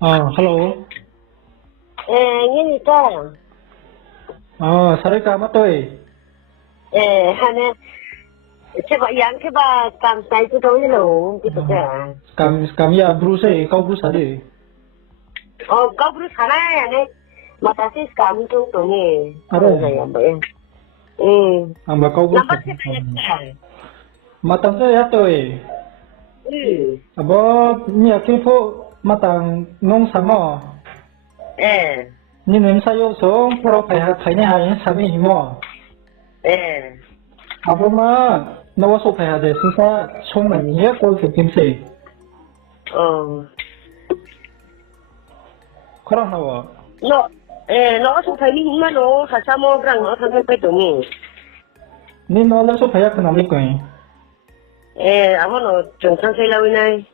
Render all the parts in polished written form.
Hello. Nghe người ta Sarika Matoi. hả nè thế bảo yang cái bà cầm tay tôi đâu hello cái tôi kể Kami ya Bruce, kau Bruce ade. kau beri sana ya nè mà ta sih kami tuh tuh nih Ada. này ya mbak ya Amba kau Bruce. lambat sih banyak Matang saya ya toi. Abo ni akifo matang nong sama. Ni nem sayo so pro pai ni hai sami himo. Abo ma nawa so pai ade sisa chong ni ya ko kim se. Korang nawa. nó không phải mình mà nó hả sao mà rằng nó thằng cái tụi mình Ni no la so pai ya kana mi ko. amo nó trồng sang cây lâu này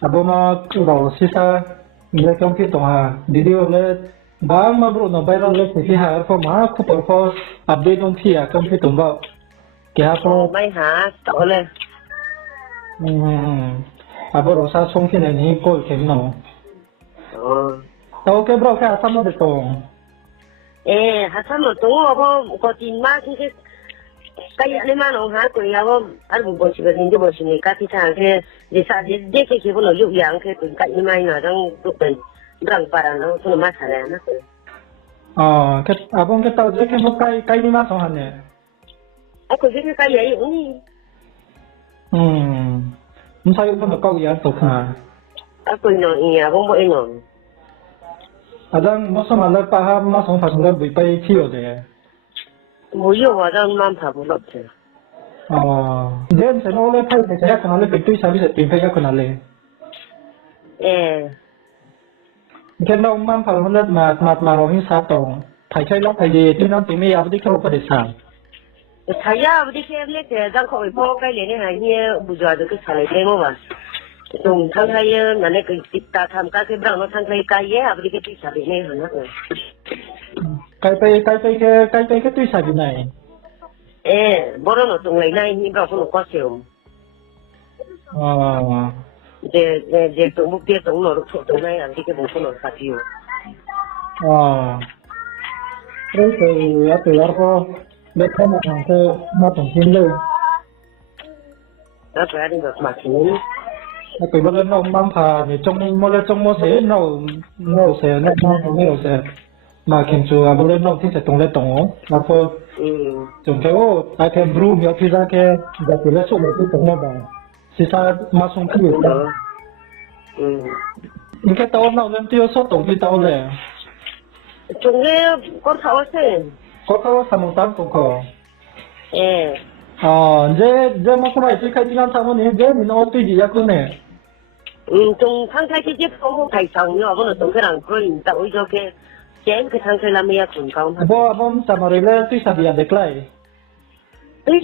Abo ma kuro sisa le kong ki to ha video le ba ma bro no viral le ki ha ko ma ku to ko update on thi a kong ki to ba kya ko mày hả tao lên abo ro sa song ki ne ni ko ke no to ke bro ka sa mo de to hả sao mà tụi nó có tin mà cái anh mà nó hả tụi nó anh cũng có sự kiện cho mọi người cái thằng cái để sao để cái nó lưu dạng cái tụi cái mà nó đang tụi mình đang para nó tụi nó sao nó ke abo ke to je ke mo kai ni ma so han ne aku cái gì cũng sa yo ko ko ya to kha aku nó nhà cũng mỗi nó adang mo so ma la pa ha ma so fa so bi pai thi yo de mỗi giờ đang mang thảo một lọ chứ then se no le pai ke ya kana le bitu service ti pai ya kana le cái đâu mang phải một lần mà rồi sao tổng phải chơi lắm phải gì chứ nó chỉ mới áp đi không có để sao thấy à bây giờ em lấy cái đang khỏi bỏ cái này này như bây giờ cái xài cái mà dùng thằng này là cái ta tham cái băng nó thằng này cái gì à bây giờ cái xài này hả nó cái túi xài này bữa đó nó dùng này như bao nó có xỉu để tụng mục tiêu tụng nó thuộc tụng này làm cái bộ phận nó phát xỉu terus từ đó để không mà thằng nó tổng tiền luôn đó phải đi được mà xỉu từ đó nó mang phà thì trong mô sẽ nó sẽ nó sẽ mà khi chú à bữa nó thì sẽ tổng lên tổng mà cô chúng cái ai cái bru nhiều khi ra cái giờ từ đó số một cái tổng nó bằng chỉ sao mà xong cái gì đó những cái tàu nào lên tiêu số tổng cái tàu này chúng cái con tháo xe có tàu sao tám cũng có dễ mà không phải chỉ cái tiếng sao mà dễ mình nói cái gì cũng này chúng thằng cái chiếc không phải xong nhưng mà vẫn là chúng cái thằng cười tạo cho cái chén cái thằng cái làm gì cũng không Abo sama rela tu sabian deklai.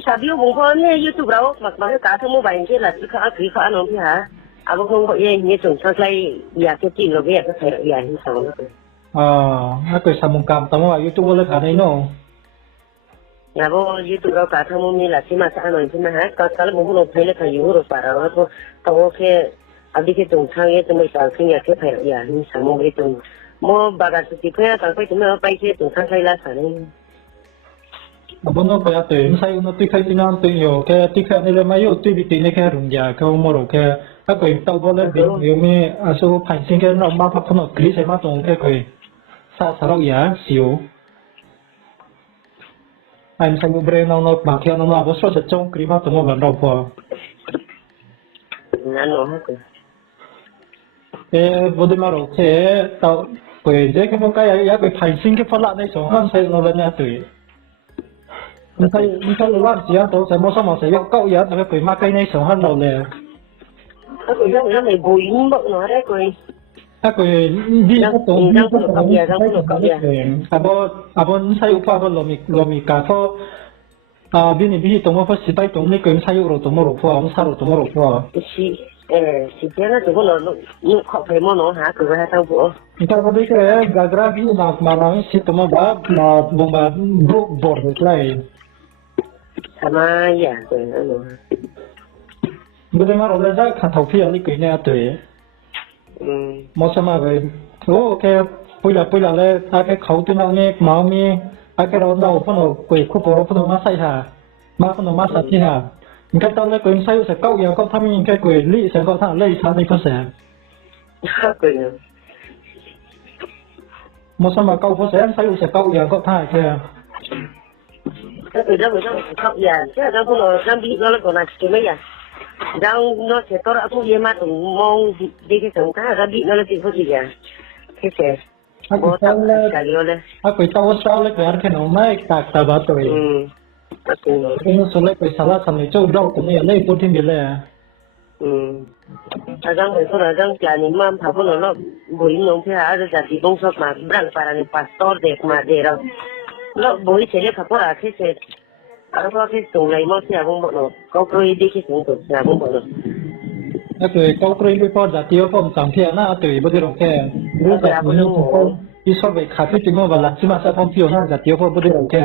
Sabi mo ko ni YouTube raw mas ka sa mo ba yung kila si ka ano ha abo kung ko yan ni chung sa klay ya ke tin lo ya ka sa ya hin sa Ako sa mong kam tamo YouTube wala ka no. Ya bo YouTube raw ka sa mo ni la si ma sa ano ni ha ka mo no phele ka yu ro para ro to to ke abi ke chung sang ye to mai sa kin ya ke phe ya hin sa mo ke chung mo baga su ti phe ka ko tu me pa ke chung sang klay la sa ni Abo no kaya to sai no tu kai tinan tu yo ke tu kai ni ma yo tu bi ti ne ka rung ya ka mo ro ke ako tao bo le bi yo me aso phai sin ke no ma pa no kri sai ma tong ke ko sa ro ya siu anh sang bre no no ba ke no no abo so sa chong kri ma to mo ban ro po ano ha ko bode ma ro ke tao ko je ke mo ka ya ko phai sin ke phala nei so han sai no le na tu mình thấy là chỉ ăn tối sẽ mua xong mà sẽ yêu cậu giá tại vì mà cây này sống hơn đầu nè cái nó này bùi bận nó đấy coi cái đi cái tổ đi cái tổ đi abo sai upa abo lomi cà phô bini tổ mà phải xịt tổ này cái sai rồi tổ mà rồi phô ông sai rồi tổ mà rồi phô si thế nó tụi nó họ phải mua nó hả cứ hay tao phụ kita tadi ke gagra bi mà nói si tổ mà bông ba bột lại sama ya rồi nó bữa nay mà rồi ra khăn thầu phi cái này tuổi một số mà về ok bây giờ là cái khẩu từ nào nghe máu nghe cái đó đâu phân nó quỷ khu phố phân nó mà sai hả mà phân nó mà sai thì hả cái tao lấy quỷ sai sẽ câu giờ câu tham những cái quỷ lý sẽ câu tham lấy sao thì có sẽ một số mà câu có sẽ câu giờ câu thay kia cái đó khóc giờ chứ đang phân nó bị nó còn là cái mấy à đang nó sẽ có đã thu gì mà tụng mong đi cái sống cá ra bị nó là gì không gì à cái sẽ bố tao cái điều này quỷ tao sao lấy cái nó mấy ta bảo tuổi cái nó số lấy quỷ sao thành cái chỗ đâu cũng lấy bốn thiên biệtเลยđang người ta đang cái này mà thằng phân nó bồi nó phải hả rồi thì bông sốt mà branch para này pastor đẹp mà để rồi nó bồi sẽ lấy thằng phân là cái sẽ ở đó cái tụng này mà sẽ bông bọn nó có cái đi cái tụng tụng sẽ bông bọn nó cái câu cười vớiพ่อ জাতীয় ผมสังเกตนะtuổi bây giờ okรู้จักมันผมที่ชอบไปคาเฟ่จริงว่าหลังที่มาสักผมเที่ยวนะ জাতীয় ผมbây giờ ok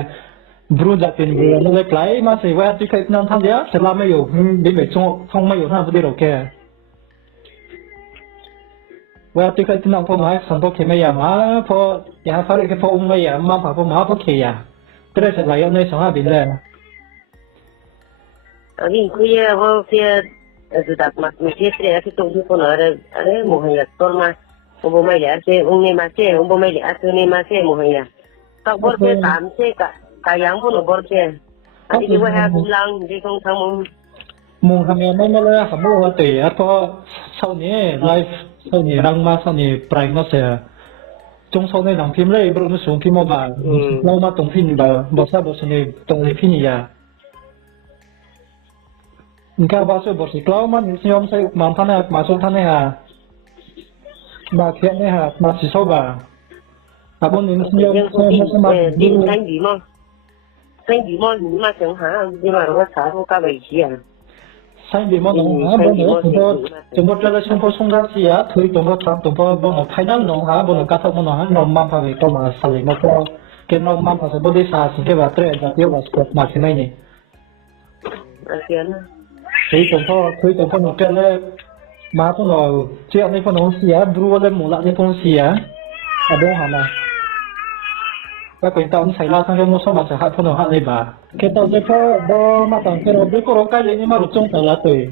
รู้จักเป็นเรื่องเล็กๆมาสิว่าที่เคยนั่งทำเดียวแต่เราไม่อยู่ดีไปช่วงท่องไม่อยู่นะbây giờ okว่าที่เคยนั่งผมมาสันตัวเขียนไม่ยามาพออยากฟังแค่พออุ้มไม่ยามาผ่าผมมาพอเขียนแต่ได้สักหลายในสองบินเลยอันนี้คุยว่าเสียสุดท้ายมาไม่ใช่เสียที่ตรงที่คนอะไรโมหิตตัวมาผมไม่เหลือเสียองค์นี้มาเสียผมไม่เหลือตัวนี้มาเสียโมหิตต้องบอกเสียสามเสียกายังคนบอกเสียอันนี้ว่าให้บุลังที่ของทางมุงทำยังไม่เลยสมมติว่าตีเพราะเช้านี้ไลฟ์เช้านี้รังมาเช้านี้ปลายก็เสียจงเช้านี้หนังพิมพ์เลยบริษัทสูงพิมพ์มาบ้างเรามาตรงพิมพ์แบบบริษัทบริษัทนี้ตรงในพิมพ์นี่ยาEnggak bahasa bersih. Kalau man siom saya mantan masuk tanah ha, bagian ni ha masih coba. Tapi ni siom saya masih đi thanh gì mà nhưng mà chẳng hả nhưng mà nó xả không cả vậy gì à Saya di mana ha, boleh jumpa jalan jumpa sungai sia, tu jumpa tram jumpa boleh final nong ha, boleh kata mana ha, nom mampu itu masalah. Maka kita nom mampu sebab sah sih ke baterai jadi waspada macam ni. Thì chúng tôi nói chuyện là má tôi nói chuyện này tôi nói xía đua lên một lạ thì tôi xía ở đâu hả mà cái quyền tao xảy ra sang cái một số mà sẽ hại tôi nói hại này bà cái tao sẽ có đó mà tao cái đó biết có cái gì nhưng mà trong tao là tuổi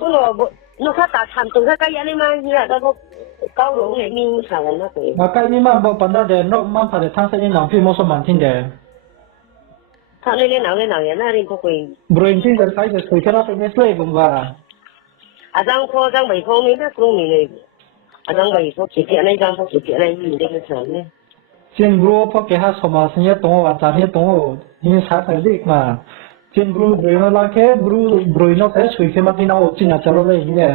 tôi nói nó khác cả thành tụng cái gì mà như là nó câu lỗ này mình thằng nó tuổi mà cái này mà bọn bạn để nó mang phải để thang sẽ như nào thì một số màn tin để thằng lên nào vậy nó đi có quyền brain tin để cái gì cái đó phải nghe lời cũng và đang bảy phong này cũng này đang bảy phong chỉ kiện này đang phong chỉ kiện này nhìn đây cái sớm này trên group có cái hát số mà sinh nhật tung và trả nhật tung như sáng phải đi mà trên group brain nó là cái brain nó cái suy khi mà tin nào chính là cho nó lấy như vậy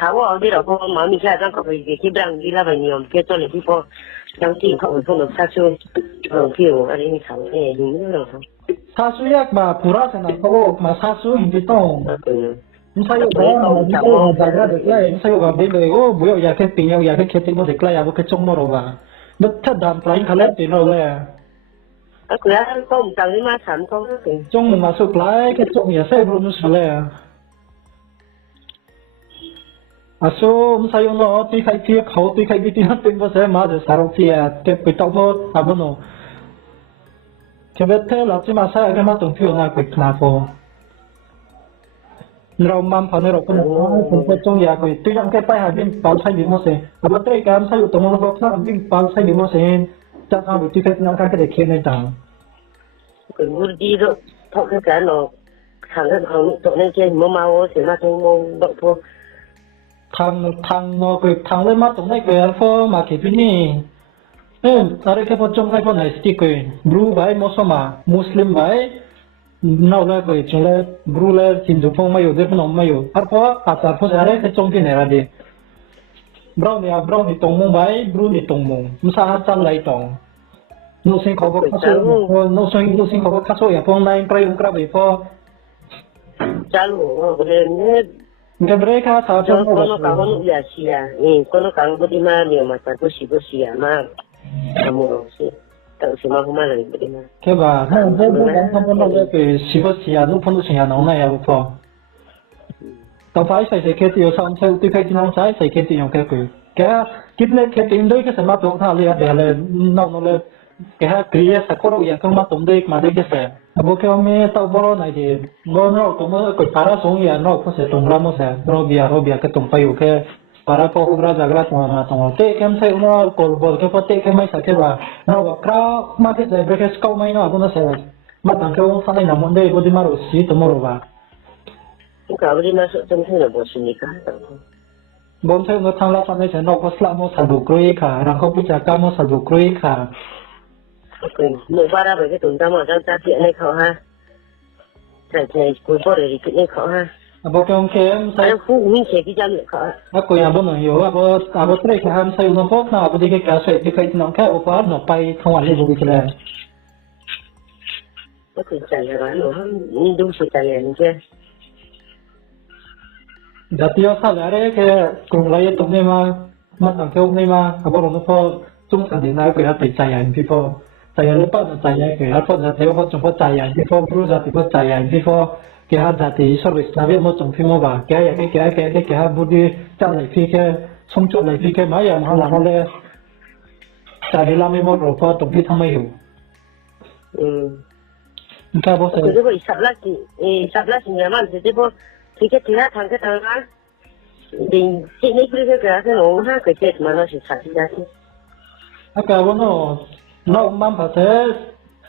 sáu ở đây là phong mà mình sẽ đang có cái đang đi là phải nhiều cái cho nên đi phong đang tìm không được phong được xa xôi kiểu ở đây mình sáu này những cái 사수약 마 불화세나고 마 사수 인지동 사유가 이거 자가 될래 사유가 되고 뭐야 약해 빙야 약해 캐팅 뭐 될래 야고 그 정도로 봐 몇차 담 플라잉 칼레 되노래 그래 좀 장이 마 산통 좀 마수 플라이 그 좀이야 세브로 누슬래 아소 사유노 티카이 티 카오 티카이 비티나 땡버세 마데 사롱티야 때 비타고 아보노 cái vết thế là chỉ mà sai cái mắt tổng phiêu là quỷ là phôเรามั่มพอในเราก็ผมเป็นจงอยากไปตัวยังแค่ไปหาวิ่งปานใช้บิโมเซแต่ว่าตัวการใช้อยู่ตรงนั้นก็ถ้าวิ่งปานใช้บิโมเซจะทำแบบที่เป็นยังการก็ได้เขียนในต่างคือบุรีก็พอคือการเราทางนั้นเขาตัวนั้นเช่นมมาโอเสียมาทงมงดอกพวกทางโนก็ทางเลยมาตรงนี้ก็พอมาเก็บที่นี่Ada ke pocong kai pun hai stick koi bru bai mosoma muslim bai nau la koi chule bru la Hindu phong mayo de pon mayo arpo atar pon are ke chong tin era de brown ni tong mong bai bru ni tong mong msa ha chan lai tong no sin ko ko no sin ko ko ya pon lai prai ukra bai po chalu ne Nga mereka sa chong ko no ya sia ko no kan ko di ma ni ma ta ko si ma Amorosi. tự sự mà không mà lại đi mà cái bà nó không có nói cái sĩ vật gì à nó phân được gì à nó này à bố tao phải xây cái tiêu xong sau tôi phải nói sai xây cái tiêu cái cái tiền đấy cái sản phẩm tổng thảo liền để là nó là cái kia sẽ có được cái mà tổng đấy mà đấy cái sẽ bố cái ông tao bảo này thì bố nó cũng có para xuống ya nó cũng sẽ tổng ra một sẽ robia cái tổng phải cái para có hộp ra jagra mà tổng thế cái em nó còn bố cái phát cái mấy cái bà nó bảo cả mà cái sẽ cái scout mấy nó cũng sẽ mà thằng cái ông sai nằm ở đây bố đi mà rồi xí tụi nó bà cũng cả đi mà sợ trong thế là bố xin đi cả bom sai nó thằng là thằng này sẽ nó có slam một sản đủ kruy cả rằng không biết chắc một sản đủ kruy cả một ba ra về cái tuần ta mà ra chuyện này khó ha này cuối bữa để chuyện này khó ha bố cái ông kia em sai phụ huynh sẽ cái trang khó aku yang benar yo abo try ke ham sai no pok na abo dige ka sai ke kai no ka o pa no pai thong ale bu kile có thể chạy ra nó nhưng đúng sự chạy như thế jatiyo sa lare ke kung lai tumne ma tang ke ne ma abo no po tum sa din na ke ha tai chai ai people chai ai pa na chai ai ke ha po na theo po chung po chai ai people bru za ti po chai ai people cái hạt giả thì service là biết một trong phim mà bà cái hạt bút đi trang lại phi cái xong chỗ lại phi cái máy à mà làm lên trả đi làm một rồi qua tổng phim tham hiểu cái bố sẽ cái sắp lá thì nhà mình thì bố thì cái thứ thằng á thì chị này cái nó ha cái chết mà nó sẽ sạch ra chứ cái bố nó mang phải thế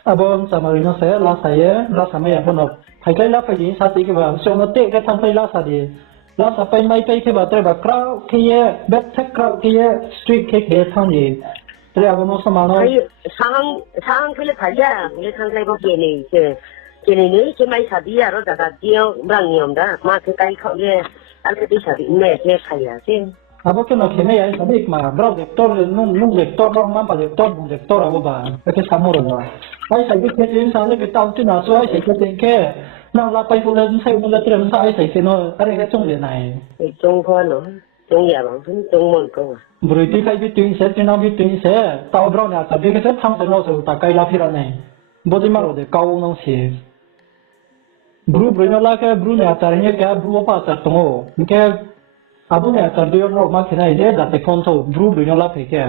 à bố sama nó sẽ là saya là sama ya bố nó hay cái lá phải gì sao thì cái bà xong nó tệ cái thằng phải lá sao đi lá sao phải mấy cái bà tới bà crowd kia bet tech crowd kia street kia thằng gì thế à bố nó sama nó sang cái là phải ra cái thằng cái bố cái này nữa cái mấy sao đi à rồi đã tiêu bằng nhiều đó mà cái họ kia ăn cái sao đi mẹ cái phải à chứ apa que no que me ya esa big ma bro vector no vector no man pa vector abo ba cái samuro no ai sai cái tin sa le que tao tin na so ai sai cái tin ke na la pai fu lên sai mo le trem sa ai sai cái no are cái trong này này trong con nó trong nhà bằng trong môn câu à bro ti kai bi tin se tin na bi tin se tao bro na sa bi cái thang se no so ta kai la phira này bodi maro de kau no si bro no la ke bro na tar ni ke bro pa ta to ke abu ne tar dio no ma khina ide da te kon to bru no la phe ke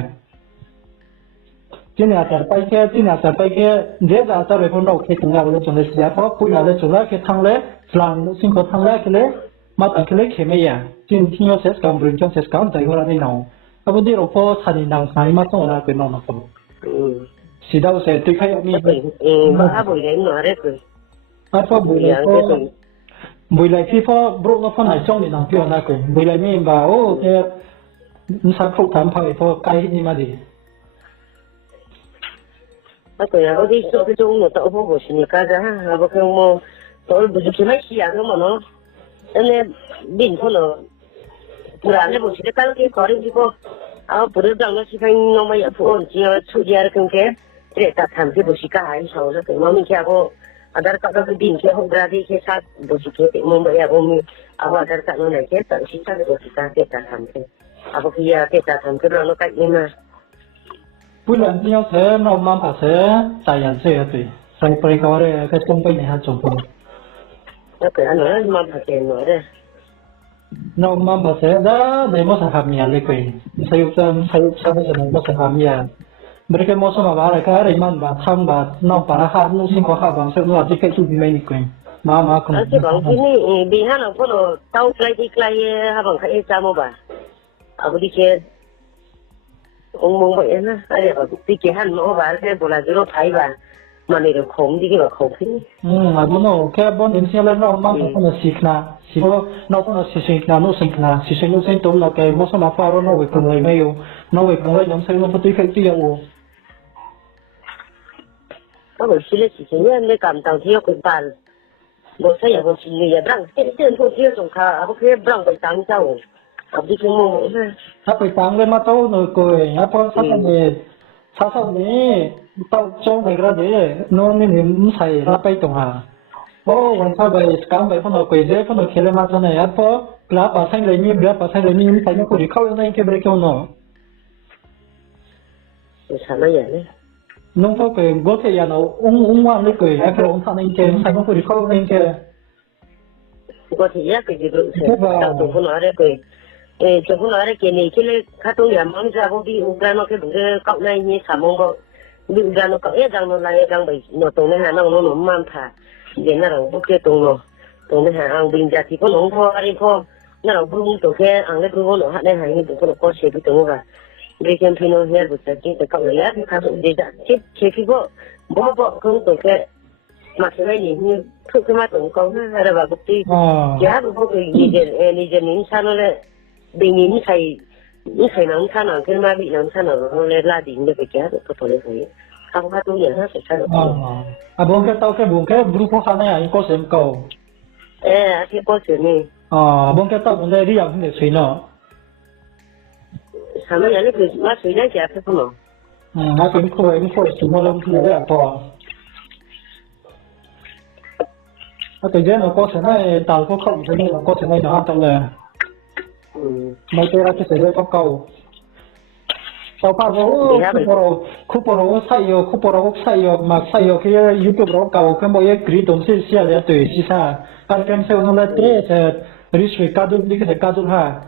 tin tar pai ke je da tar re kon no ke tinga bo chon le sia ko pu na le chon la ke thang le flan sin ko thang la ke le ma ta ke le ke me ya tin tin yo ses kam bru chon ses kam dai ho la ni no abu di ro po sa ni nang sai ma to na ke no no ko si da se tu khai mi ba bo le no re ko a po bu le ko buổi lại khi phó bro nó phân hải trong thì nằm kia là cái buổi lại mình bảo ô cái sản phụ thảm phải phó cái gì mà đi cái này có đi số cái trong một tàu phố của sinh nhật ra ha bao nhiêu mà tôi bây giờ cái mấy xí ăn mà nó nên bình thôi nó là nó bây giờ cái có đi phố bây giờ đang nó chỉ phải nó mà yapı on chỉ chú ý ra cái để ta tham cái bây giờ cái hay sao đó cái mà mình kia có agar card itu din ke berada ke saat bosike Mumbai ya bumi abu agar card no naik tak sisa bosika kita sampai abu kia kita sampai lalu kat ni mah buổi lại nhau thế nó mang phải thế tài sản sẽ tùy sai phải có cái trong bên này hàng chồng phong cái anh nói mà phải tiền nữa đấy nó mang phải thế đó để mà sản phẩm nhà lấy quỷ sai nó sản phẩm nhà mereka mau sama bara ka iman ba tham ba no para ha nu sin ko ha bang se no ati kai tu bi mai ni kwen ma ko cái bang sini di hana ko no tau klai ha bang kai sa mo ba abu di ke mong vậy na ai di ke han no ba ke bola jero thai ba mà này được khổng đi cái mà khổng thế mà bố nó cái bọn em xem lên nó mang cái nó xịt na xịt nó có nó xịt na nó xịt nó xịt tôm nó cái mỗi số mà pha nó về cùng lại mấy yêu nó về cùng lại nhóm xây nó phải tuy phải tuy yêu có một xí xí nên cảm tạo thiếu quyền bàn một số nhà một xí người đang tiền thôi thiếu dùng khá có khi đang phải tăng châu học đi chung mong haถ้าไปตังเลยมาโต้หน่อยกูอย่าพอสักเนี่ยสักนี้ต้องจ้องไปกระเดะโน่นนี่มันใส่รับไปตรงหาโอ้วันข้าไปสกัมไปพนักกุยเจ้พนักเคลมาตัวไหนอ่ะพอกลับไปใส่เลยมีเบียร์ไปใส่เลยมีใส่ยังกุยเข้ายังไงแค่เบรกเอาหน่อย sao nó vậy đấy nông thôn cái bố cái nhà nó ung ngoan lấy cái cái ông thằng anh kia thằng ông cười không anh kia có thể là cái gì đó tao tụi con nói đấy cái tụi con nói đấy cái này cái khác tôi làm món ra công ty Ukraine nó cái đúng cái cậu này như sắm mông có đi Ukraine nó cậu ấy rằng nó lại rằng bởi nó tụi này nó mang thả để nó rồi cái tụi này hàng bình giá thì có nông thôn đi không nó là bung tụi cái ăn cái bung nó hạt này hàng như tụi con có xe bị tụi nó đi xem phim nó hết rồi cái cậu ấy á khác tụi đi đã chết khi bố không tụi cái mà cái này như thực cái mà tụi con hay là vào công ty giá tụi con cái gì những sao nó lại bị những thầy nóng sao nào cái mà bị nóng sao nào nó lên la đỉnh được cái giá tụi tôi lấy cái không có tôi nhận hết sẽ sao được buông cái tao cái buông cái bung khó khăn này anh có xem cầu cái có chuyện này buông cái tao buông cái đi ăn để suy nó sao mà nhận được mà suy đấy chả phải không nào nó cũng khôi chúng nó làm thứ đấy to cái gì nó có thể này tao có không thế này nó có thể này nó tao là mấy cái cái sẽ có cầu tao phát vô 쿠퍼로 사이요 막 사이요 그 유튜브로 가고 그 뭐에 그리 동시 시야에 또 시사 알kem 세우는 때 리스크 카드 리그 카드 하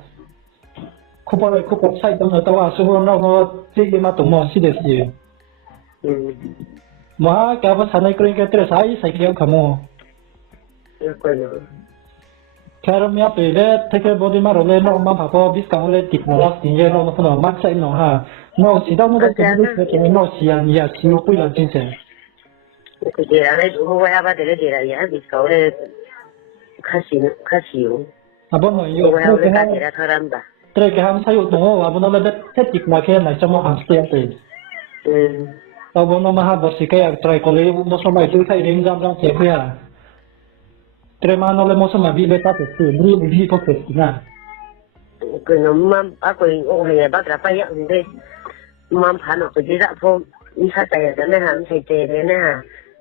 쿠퍼 사이 동 나타와 수고노 지기마 동모 시데시 뭐 까바 사나이 그런 게 때려 사이 사이요 가모 Karamia pele take body maro le no ma papa discount le tip no last year no no max sai no ha no si da mo da ke no si an ya si no pui la tin se cái gì đấy tôi quay ba để gì đấy giá discount le khasi abon no yo cái cái gì đó thôi làm ba tre ke ham sayo no abon no le te tip na ke na chamo ham ste te abon no ma ha bo si ke ya try ko le mo so mai tu thai ring jam jam se ya Tremano le moso ma vive tato tu, bri ko na. Cái nó mam aku ông này bác đã phải nhận đi mam phá nó cái gì đó phong đi sát tay đó này hàng thầy tề đấy nè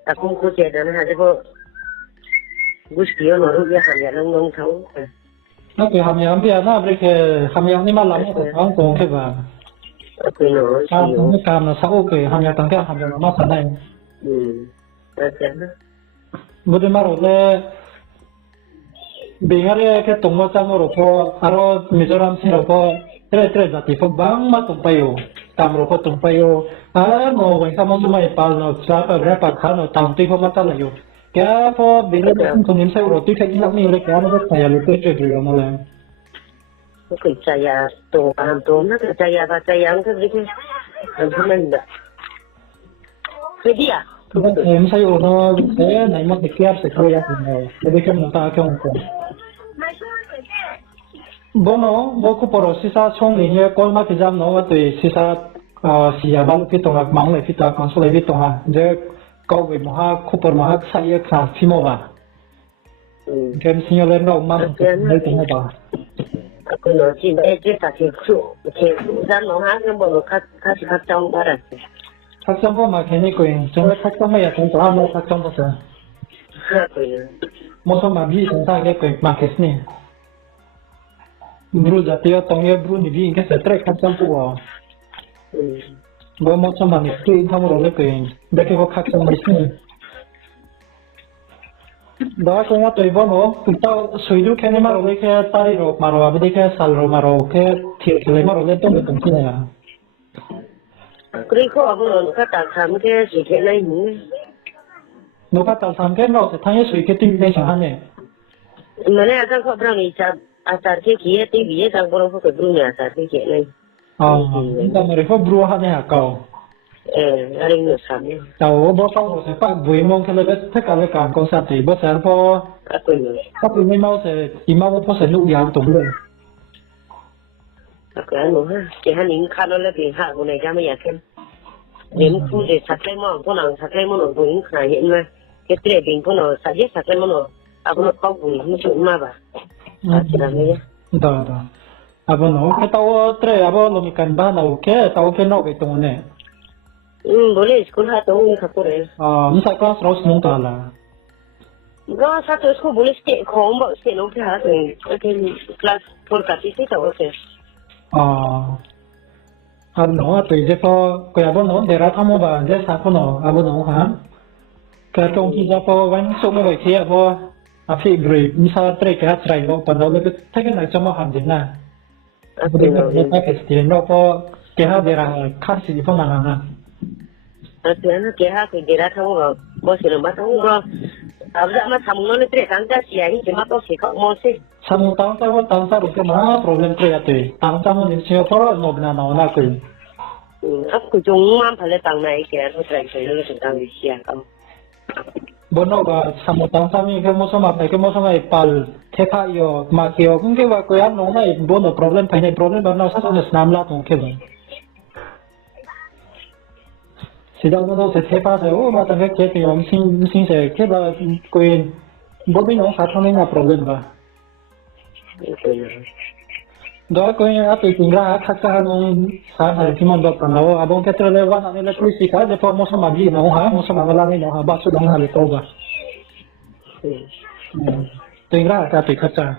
ta cũng có chơi đó nè chứ có bút kia nó lúc hàng nhà nông thấu Nó cái hàm nhà bây na bri ke hàm nhà ni mà làm cái thằng con cái bà. Cái nó cái cam nó sao cái hàm nhà tăng cái hàm nhà nó sao này. Đó chứ. Bữa mà rồi le Bihar ke tungma changoro ko aro Mizoram siro ko tre jati fo bang ma tumpayo tamro ko tumpayo no wai samo mai pal no sa pa gra pa khano tam ti ko mata layo kya fo bile ko nim sai ro ti khai nak ni le kya no ta ya le te tre ro no le cái chaya to am to na cái chaya ba chaya cái gì cái không nên được cái gì à em sai ro no thế này mà kya se ko ya ne le ke no ta ka ko Bono, boku poro sisa chong ni ye kol ma pijam no tu sisa sia bal pi tonga mang le pita konsole pi tonga je ko we moha kupor moha sa ye kha simo ba kem sinyo le no ma le tonga ba cái nó chỉ để chỉ ta chỉ ra nó ha cái bộ khác trong đó rồi khak chong ko ma kheni ko chong khak chong ma ya chong ta no khak chong ba sa mo so ma bi ta ke ko ma kesni Bru jatiyo tongye bru ni bi ke setre khak chong pu bo mo chong ma ni ki tham ro le ke de ke ko khak chong ma ni đó có nhát tuổi bọn nó tụi tao suy yếu cái này mà rồi cái tay rồi mà rồi bây cái sal rồi mà rồi cái thiệt cái mà rồi lên tôi được công ty này à cái khó của nó cái tạo thành cái sự kiện này nó phát tạo thành cái nó sẽ thay suy cái tinh tế chẳng hạn này mà này cái khó bằng cái asar cái kia thì bây giờ bọn nó phải bru nhà asar cái chuyện này chúng ta mới có bru hạn này à cậu anh được sắm tàu bố phong sẽ phát vui mong cái này tất cả các cảm công sản thì bố sẽ có các người mau sẽ im mau bố sẽ nụ giàu tổng lượng cái anh ha cái anh những khăn nó là cái hạ của này ra mới vậy nếu không để sạch lấy món của nó sạch lấy món nó cũng khai hiện mà cái tiền bình của nó sạch hết sạch lấy món nó nó có cũng như chuyện mà bà chỉ là như đó nó cái tàu tre abo nó mi cần ba nào cái tàu cái nó cái tông này boleh sekolah tahu ni kakak ni. Misal kelas terus nonton lah. Gak satu sekolah boleh stay home, bawa stay lokal lah tu. Kelas por kasih sih tahu sih. no tu je po ko ya bon de ra thamo ba je sa ko no abo no ha ka tong ki ja po wan so mo ke ya po a fi gre mi sa tre ka trai no pa no le ta ke na chama han de na abo de ne ta ke sti no po ke ha de ra kha si po na na Atiana ke ha ke dira thamo ba bo se lo ma thamo ro abda ma thamo no le tre kan ta si ai ke ma to se ko mo se samu tang ta ro ke ma problem tre ya te tang ta mo ni se po no na na ko ấp của chúng mang phải là tầng này kìa tôi chạy chạy nó thành tầng gì xia không bono ba samu tang sa mi ke mo so ma ke mo so mai pal the pha yo ma ke yo kun ke ba ko ya no na bono problem thai problem ba na sa so nam la tong ke ba Sidang nó sẽ thế pa sẽ ô mà tăng cái thì ông xin sẽ cái là quyền bố bên ông phát không nên là problem ba đó coi áp lực tình ra khác xa nó sáng hay khi mà đọc cả nó abong cái trở lạiวันnày là tôi xí cả để cho một số mà gì nó hả một số mà làm này nó hả bắt số đang hành tốt ba tình ra cái thì khác xa